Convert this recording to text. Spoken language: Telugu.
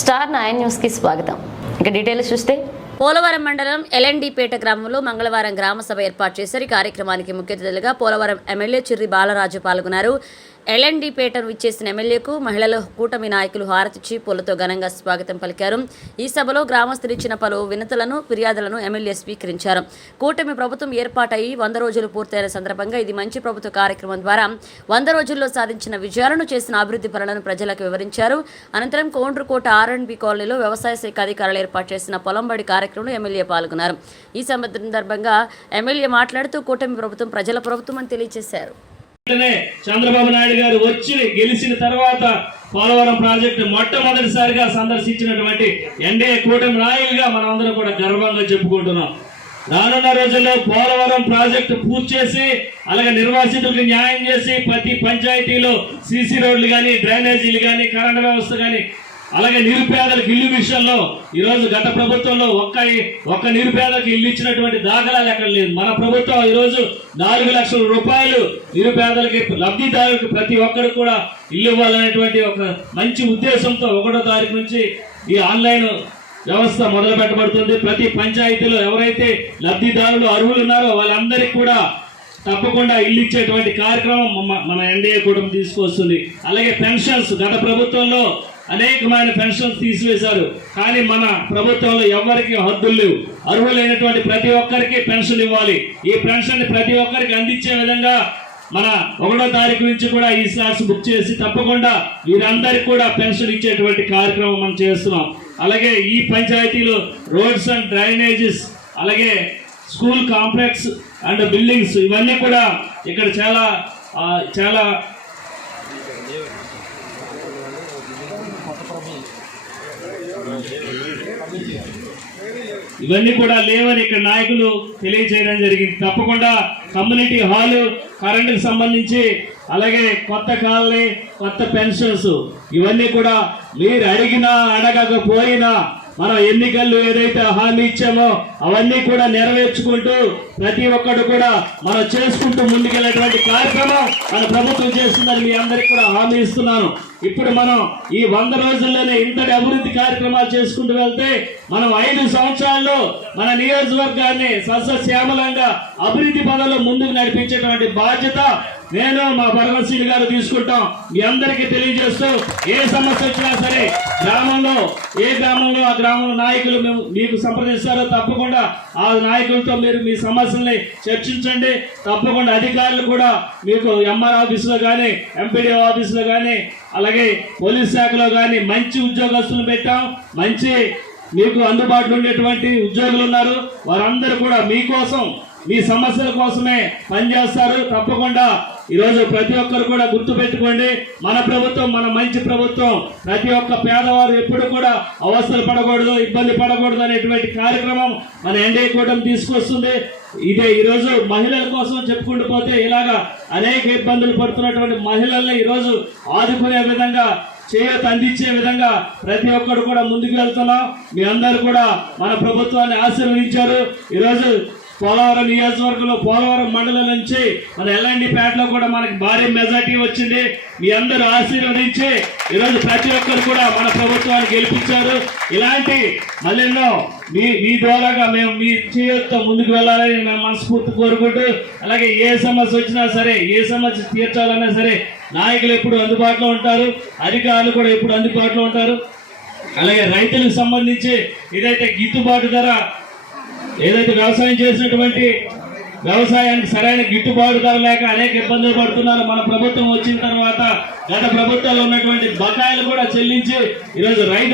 స్టార్ నైన్ న్యూస్కి స్వాగతం. ఇక డీటెయిల్స్ చూస్తే పోలవరం మండలం ఎల్ఎన్డిపేట గ్రామంలో మంగళవారం గ్రామ సభ ఏర్పాటు చేశారు. ఈ కార్యక్రమానికి ముఖ్య అతిథులుగా పోలవరం ఎమ్మెల్యే చిర్రి బాలరాజు పాల్గొన్నారు. ఎల్ఎన్డిపేటను ఇచ్చేసిన ఎమ్మెల్యేకు మహిళల కూటమి నాయకులు హారతిచ్చి పూలతో ఘనంగా స్వాగతం పలికారు. ఈ సభలో గ్రామస్తులు ఇచ్చిన పలు వినతులను ఫిర్యాదులను ఎమ్మెల్యే స్వీకరించారు. కూటమి ప్రభుత్వం ఏర్పాటయి వంద రోజులు పూర్తయిన సందర్భంగా ఇది మంచి ప్రభుత్వ కార్యక్రమం ద్వారా వంద రోజుల్లో సాధించిన విజయాలను చేసిన అభివృద్ధి పనులను ప్రజలకు వివరించారు. అనంతరం కోండ్రుకోట ఆర్ అండ్ బి కాలనీలో వ్యవసాయ శాఖ అధికారులు ఏర్పాటు చేసిన పొలంబడి కార్యక్రమంలో ఎమ్మెల్యే పాల్గొన్నారు. ఈ సందర్భంగా ఎమ్మెల్యే మాట్లాడుతూ కూటమి ప్రభుత్వం ప్రజల ప్రభుత్వం అని తెలియజేశారు. చంద్రబాబు నాయుడు గారు వచ్చి గెలిచిన తర్వాత పోలవరం ప్రాజెక్టు మొట్టమొదటిసారిగా సందర్శించినటువంటి ఎన్డీఏ కూటమి నాయకులుగా మనం కూడా గర్వంగా చెప్పుకుంటున్నాం. రానున్న రోజుల్లో పోలవరం ప్రాజెక్టు పూర్తి చేసి అలాగే నిర్వాసితులకు న్యాయం చేసి ప్రతి పంచాయతీలో సీసీ రోడ్లు కానీ డ్రైనేజీలు కానీ కరెంటు వ్యవస్థ కానీ అలాగే నిరుపేదలకు ఇల్లు విషయంలో ఈరోజు గత ప్రభుత్వంలో ఒక్క ఒక్క నిరుపేదలకు ఇల్లు ఇచ్చినటువంటి దాఖలాలు ఎక్కడ లేదు. మన ప్రభుత్వం ఈరోజు నాలుగు లక్షల రూపాయలు నిరుపేదలకి లబ్ధిదారులకు ప్రతి ఒక్కరు కూడా ఇల్లు ఇవ్వాలనేటువంటి ఒక మంచి ఉద్దేశంతో ఒకటో తారీఖు నుంచి ఈ ఆన్లైన్ వ్యవస్థ మొదలు పెట్టబడుతుంది. ప్రతి పంచాయతీలో ఎవరైతే లబ్ధిదారులు అర్హులు ఉన్నారో వాళ్ళందరికీ కూడా తప్పకుండా ఇల్లు ఇచ్చేటువంటి కార్యక్రమం మన- మన ఎన్డీఏ కూడా తీసుకొస్తుంది. అలాగే పెన్షన్స్ గత ప్రభుత్వంలో అనేకమైన పెన్షన్స్ తీసివేశారు. కానీ మన ప్రభుత్వంలో ఎవరికి హద్దులు లేవు. అర్హులైనటువంటి ప్రతి ఒక్కరికి పెన్షన్ ఇవ్వాలి. ఈ పెన్షన్ ప్రతి ఒక్కరికి అందించే విధంగా మన ఒకటో తారీఖు నుంచి కూడా ఈ స్లాట్స్ బుక్ చేసి తప్పకుండా వీరందరికీ కూడా పెన్షన్ ఇచ్చేటువంటి కార్యక్రమం మనం చేస్తున్నాం. అలాగే ఈ పంచాయతీలో రోడ్స్ అండ్ డ్రైనేజెస్ అలాగే స్కూల్ కాంప్లెక్స్ అండ్ బిల్డింగ్స్ ఇవన్నీ కూడా ఇక్కడ చాలా చాలా ఇవన్నీ కూడా లేవని ఇక్కడ నాయకులు తెలియజేయడం జరిగింది. తప్పకుండా కమ్యూనిటీ హాల్ కరెంటుకు సంబంధించి అలాగే కొత్త కాలనీ కొత్త పెన్షన్స్ ఇవన్నీ కూడా మీరు అడిగినా అడగకపోయినా మనం ఎన్నికల్లో ఏదైతే హామీ ఇచ్చామో అవన్నీ కూడా నెరవేర్చుకుంటూ ప్రతి ఒక్కరు కూడా మనం చేసుకుంటూ ముందుకెళ్ళేటువంటి కార్యక్రమం మన ప్రభుత్వం చేస్తుందని మీ అందరికీ కూడా హామీ ఇస్తున్నాను. ఇప్పుడు మనం ఈ వంద రోజుల్లోనే ఇంతటి అభివృద్ధి కార్యక్రమాలు చేసుకుంటూ వెళ్తే మనం ఐదు సంవత్సరాల్లో మన నియోజకవర్గాన్ని సస్యశ్యామలంగా అభివృద్ధి పదంలో ముందుకు నడిపించేటువంటి బాధ్యత నేను మా భగవత్సీని గారు తీసుకుంటాం. మీ అందరికీ తెలియజేస్తూ ఏ సమస్య వచ్చినా సరే గ్రామంలో ఏ గ్రామంలో ఆ గ్రామంలో నాయకులు మేము మీకు సంప్రదిస్తారో తప్పకుండా ఆ నాయకులతో మీరు మీ సమస్యల్ని చర్చించండి. తప్పకుండా అధికారులు కూడా మీకు ఎంఆర్ ఆఫీసులో కానీ ఎంపీడీ ఆఫీసులో కానీ అలాగే పోలీస్ శాఖలో కానీ మంచి ఉద్యోగస్తులు పెట్టాం. మంచి మీకు అందుబాటులో ఉండేటువంటి ఉద్యోగులు ఉన్నారు. వారందరూ కూడా మీకోసం మీ సమస్యల కోసమే పనిచేస్తారు. తప్పకుండా ఈరోజు ప్రతి ఒక్కరు కూడా గుర్తు పెట్టుకోండి మన ప్రభుత్వం మన మంచి ప్రభుత్వం. ప్రతి ఒక్క పేదవారు ఎప్పుడు కూడా అవస్థలు పడకూడదు ఇబ్బంది పడకూడదు అనేటువంటి కార్యక్రమం మన ఎన్డీఏ కూటమి తీసుకొస్తుంది. ఇదే ఈరోజు మహిళల కోసం చెప్పుకుంటూ పోతే ఇలాగా అనేక ఇబ్బందులు పడుతున్నటువంటి మహిళల్ని ఈరోజు ఆదుకునే విధంగా చేయత అందించే విధంగా ప్రతి ఒక్కరు కూడా ముందుకు వెళ్తున్నాం. మీ అందరు కూడా మన ప్రభుత్వాన్ని ఆశీర్వదించారు. ఈరోజు పోలవరం నియోజకవర్గంలో పోలవరం మండలం నుంచి మన ఎల్ఎండి పేటలో కూడా మనకి భారీ మెజార్టీ వచ్చింది. మీ అందరూ ఆశీర్వదించి ఈరోజు ప్రతి ఒక్కరు కూడా మన ప్రభుత్వాన్ని గెలిపించారు. ఇలాంటి మళ్ళెన్నో మీ మీ ద్వారాగా మేము మీ చేత ముందుకు వెళ్ళాలని మేము మనస్ఫూర్తి కోరుకుంటూ అలాగే ఏ సమస్య వచ్చినా సరే ఏ సమస్య తీర్చాలన్నా సరే నాయకులు ఎప్పుడు అందుబాటులో ఉంటారు. అధికారులు కూడా ఎప్పుడు అందుబాటులో ఉంటారు. అలాగే రైతులకు సంబంధించి ఏదైతే గిట్టుబాటు ధర ఏదైతే వ్యవసాయం చేసినటువంటి వ్యవసాయానికి సరైన గిట్టుబాటు ధర లేక అనేక ఇబ్బందులు పడుతున్నారు మన ప్రభుత్వం వచ్చిన తర్వాత గత ప్రభుత్వాలు ఉన్నటువంటి బకాయిలు కూడా చెల్లించి ఈరోజు రైతులు